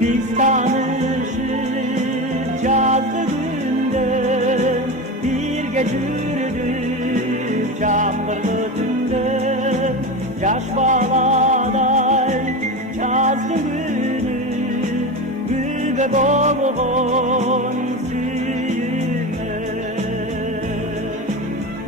Biz tanışır yazdı günden, bir gece yürüdük çamurlu tünden. Yaş bağladay yazdı günü, gübe bolğun süyüme.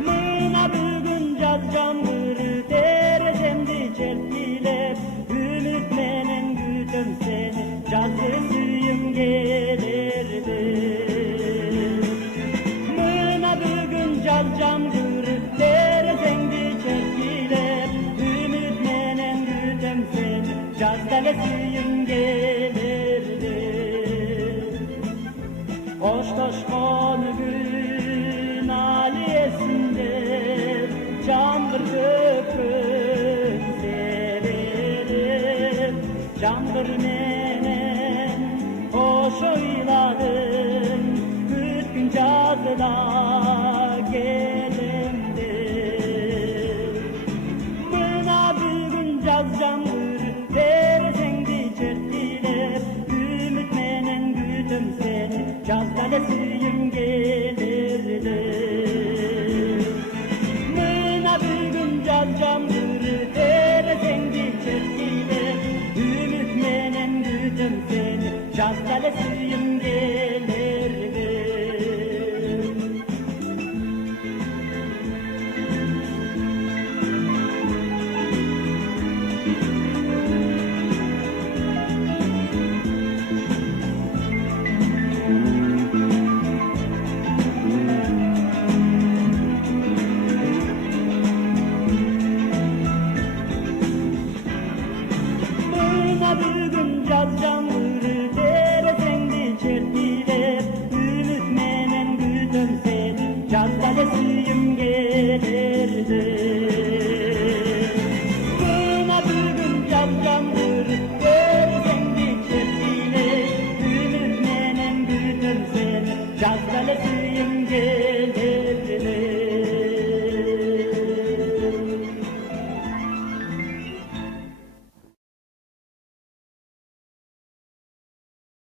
Mına bugün yazcam bir terezemdi çelpilep, ümit menen gütüm seni, yazı süyüm gelirdi. Mına bugün yazcam bir terezemdi çelpilep, ümit menen gütüm seni, yazda süyüm gelirdi. Hoştoşkon gün aliyesinde, candır köpün severim. Candır menen hoş oyladın, bütün cazıda gelimdi. Buna bugün cazcam bir dersendi çelpilep, ümit menen gütüm seni, cazda süyüm gelirdi. Mına bugün cazcam bir dersendi çelpilep, ümit menen gütüm seni, cazda süyüm gelirdi. Bugün yazcam